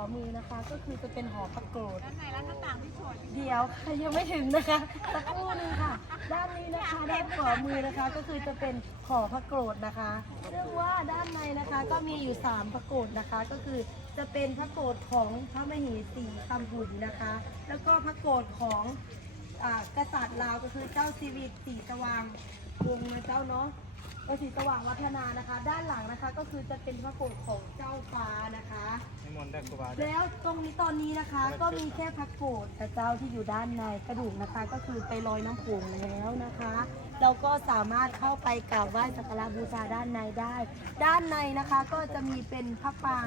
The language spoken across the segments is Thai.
วามือนะคะ ก็คือจะเป็นหอพระโกรธด้านในร้านต่างๆที่สวยเดี๋ยวค่ะยังไม่ถึงนะคะสักครู่หนึงค่ะ ด้านนี้นะคะด้านขวามือนะคะก็คือจะเป็นหอพระโกรธนะคะเรียกว่าด้านในนะคะก็มีอยู่สามพระโกรธนะคะ ก็คือจะเป็นพระโกรธของพระมเหสีคำบุญนะคะ แล้วก็พระโกรธของอ่ากษัตริย์ลาวก็คือเจ้าซีวิตสีสว่างวงนะเจ้าเนาะ ก็สีสว่างวัฒนานะคะ ด้านหลังนะคะก็คือจะเป็นพระโกรธของเจ้าฟ้านะคะ นิมนต์ได้ครูบาแล้วตรงนี้ตอนนี้นะคะ ก็มีแค่พระโกรธแต่เจ้าที่อยู่ด้านในกระดูกนะคะ ก็คือไปลอยน้ำโขงแล้วนะคะเราก็สามารถเข้าไปกราบไหว้สักการะบูชาด้านในได้ ด้านในนะคะก็จะมีเป็นพระปาง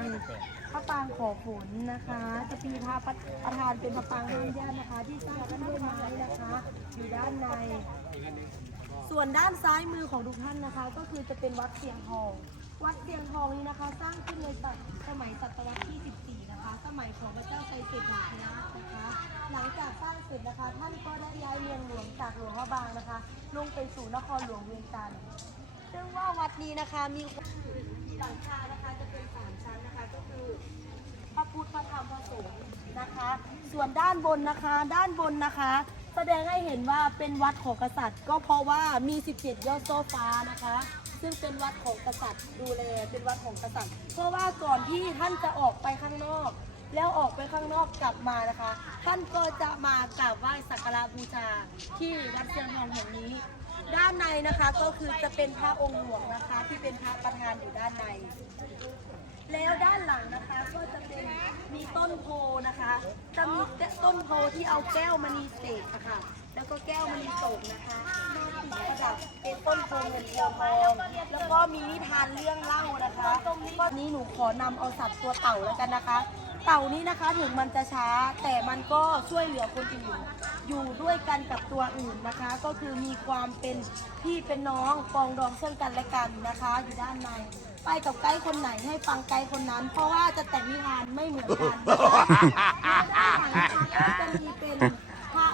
พระปางขอฝนนะคะ จะมีพระประธานเป็นพระปางห้ามญาตินะคะ ที่สร้างกันด้วยไม้นะคะ อยู่ด้านใน ส่วนด้านซ้ายมือของทุกท่านนะคะ ก็คือจะเป็นวัดเสียงทอง วัดเสียงทองนี้นะคะ สร้างขึ้นในสมัยศตวรรษที่ 14 นะคะ สมัยของพระเจ้าไตรเสถานะนะคะ หลังจากสร้างเสร็จนะคะ ท่านก็ได้ย้ายเมืองหลวงจากหลวงพระบางนะคะ ลงไปสู่นครหลวงเวียงจันทร์ซึ่งว่าวัดนี้นะคะมีหลังคานะคะจะเป็นสามชั้นนะคะก็คือพระพุทธพระธรรมพระสงฆ์นะคะ ส่วนด้านบนนะคะ ด้านบนนะคะ แสดงให้เห็นว่าเป็นวัดของกษัตริย์ ก็เพราะว่ามี 17 ยอดโซฟ้านะคะ ซึ่งเป็นวัดของกษัตริย์ดูแลเป็นวัดของกษัตริย์ เพราะว่าก่อนที่ท่านจะออกไปข้างนอก แล้วออกไปข้างนอกกลับมานะคะ ท่านก็จะมากราบไหว้สักการะบูชาที่วัดเชียงทองแห่งนี้ ด้านในนะคะก็คือจะเป็นพระองค์หลวงนะคะ ที่เป็นพระประธานอยู่ด้านใน แล้วด้านหลังนะคะก็จะเป็นมีต้นโพนะคะจะมี ต้นโพที่เอาแก้วมณีเสกอะค่ะ แล้วก็แก้วมณีโศกนะคะมาติดประดับเป็นต้นโพเงินโพทองแล้วก็มีนิทานเรื่องเล่านะคะตรงนี้ก็นี้หนูขอนำเอาสัตว์ตัวเต่าแล้วกันนะคะ เต่านี้นะคะถึงมันจะช้าแต่มันก็ช่วยเหลือคนอื่น อยู่ด้วยกันกับตัวอื่นนะคะ ก็คือมีความเป็นพี่เป็นน้องปองดองซึ่งกันและกันนะคะ อยู่ด้านใน ไปกับไกด์คนไหนให้ฟังไกด์คนนั้น เพราะว่าจะแต่งนิทานไม่เหมือนกันนะคะด้านหลังคะก็จะมีเป็นพระ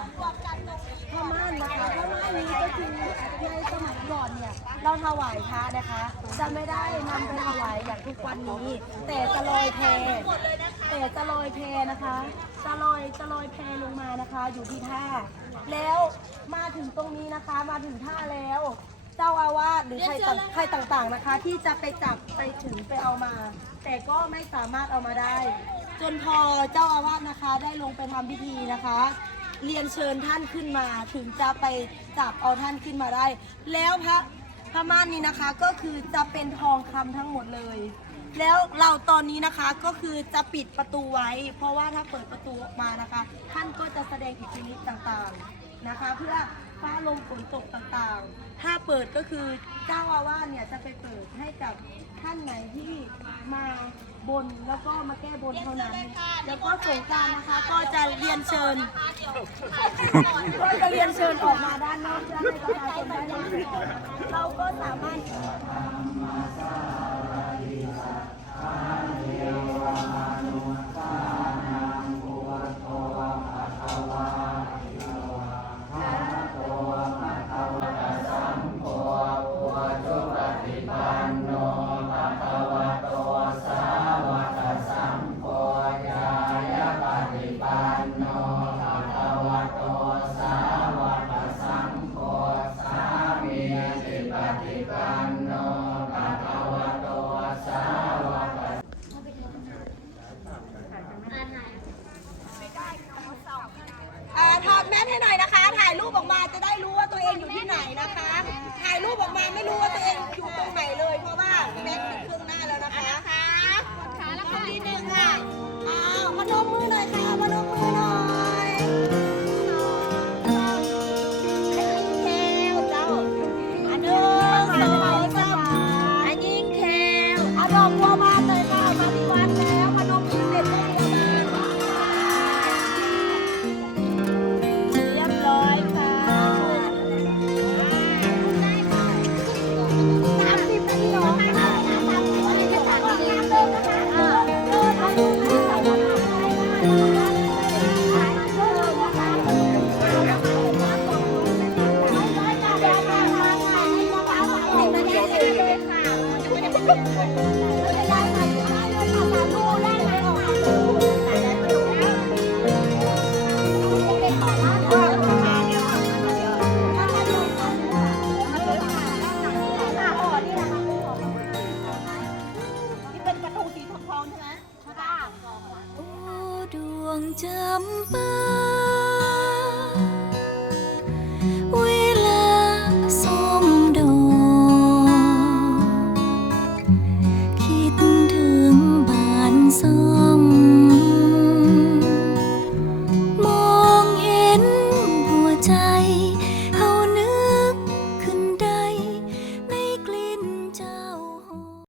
พม่านนะคะพม่านนี้ก็คือในสมัยก่อนเนี่ยเราถวายพระนะคะ จะไม่ได้นำไปถวายอย่างทุกวันนี้ แต่จะลอยแพ แต่จะลอยแพนะคะจะลอยจะลอยแพลงมานะคะ อยู่ที่ท่า แล้วมาถึงตรงนี้นะคะมาถึงท่าแล้ว เจ้าอาวาสหรือใครต่างใครต่างๆนะคะ ที่จะไปจับไปถึงไปเอามา แต่ก็ไม่สามารถเอามาได้ จนพอเจ้าอาวาสนะคะ ได้ลงไปทำพิธีนะคะ เรียนเชิญท่านขึ้นมาถึงจะไปจับเอาท่านขึ้นมาได้ แล้วพระพม่านนี้นะคะก็คือจะเป็นทองคำทั้งหมดเลย แล้วเราตอนนี้นะคะก็คือจะปิดประตูไว้ เพราะว่าถ้าเปิดประตูออกมานะคะ ท่านก็จะแสดงอิทธิฤทธิ์ต่างๆนะคะ เพื่อฟ้าลมฝนตกต่างๆ ถ้าเปิดก็คือเจ้าอาวาสเนี่ยจะไปเปิดให้กับท่านไหนที่มาบนแล้วก็มาแก้บนเท่านั้น แล้วก็สงการนะคะก็จะเรียนเชิญก็จะเรียนเชิญออกมาด้านนอกเพื่อให้ประชาชนได้รับชมเราก็สามารถ 我妈าบ้านไจำปา